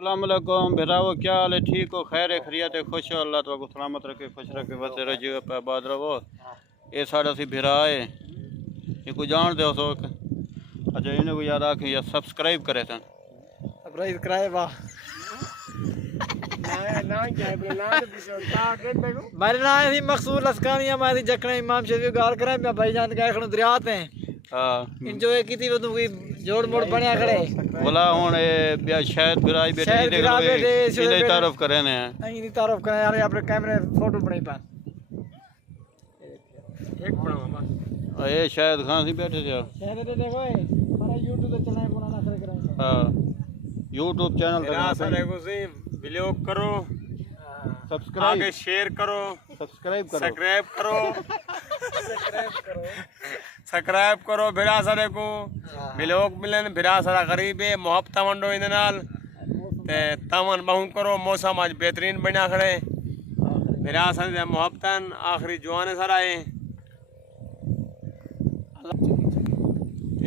अस्सलाम वालेकुम भिरावो, क्या हाल है? ठीक हो? खैर है, खैरियत है, खुश हो? अल्लाह तो सलामत रखे, खुश रखे, बस रजियो पे आबाद रहो। ये साढ़ा सी भिरा है, ये को जान दो सो। अच्छा इन्हें को याद आखे या सब्सक्राइब करे सन। सब्सक्राइब मेरे नाम है मकसूद लस्कानिया, मैं जखना इमाम शरीफ गाल करा मैं भाईजान का खड़ो दरियात है। हां एंजॉय कीती वो कोई जोड़ मोड़ बनया खड़े बोला हुन ए बिया शायद भिराई बैठे इन्हें तारुफ करे ने नहीं तारुफ करे यार अपने कैमरे फोटो बनाई पा एक बनावा ये शायद खान सी बैठे थे शायद दे देखो हमारा YouTube पे चलाए बनाना खड़े कराएंगे। हां YouTube चैनल मेरा सारे को से व्लॉग करो, सब्सक्राइब आगे शेयर करो, सब्सक्राइब करो सब्सक्राइब करो भिरा सारे को व्लॉग मिलन भिरा सारा गरीब है मोहब्बत मंडो इन नाल ते तमन बहु करो। मौसम आज बेहतरीन बना खड़े भिरा सारे मोहब्बतन आखिरी जवान सारा है।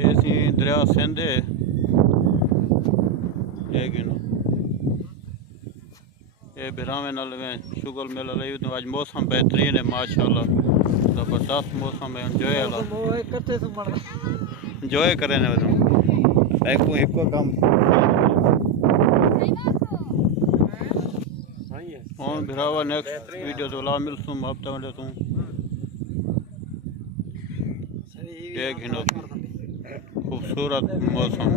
ऐसी दरिया सिंध है ये भिरावे नाल में शुगल मेला लई तो आज मौसम बेहतरीन है माशाल्लाह, जबरदस्त मौसम है। एंजॉय करे ने एको काम और भिरावा नेक्स्ट वीडियो तो ला मिलसूं हफ्ता में तू एक खूबसूरत मौसम।